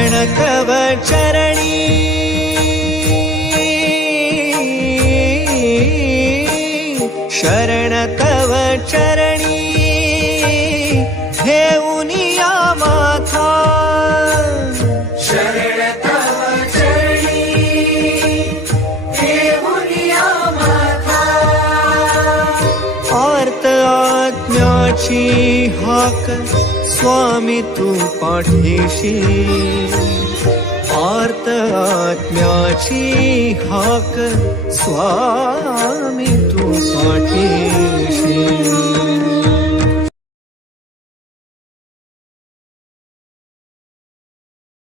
शरण तव चरणी शरण तव चरणी घेऊनिया माथा शरण तव चरणी घेऊनिया माथा आर्त आत्म्याची हाक स्वामी तू पाठीशी आर्त आत्म्याची हाक स्वामी तू पाठीशी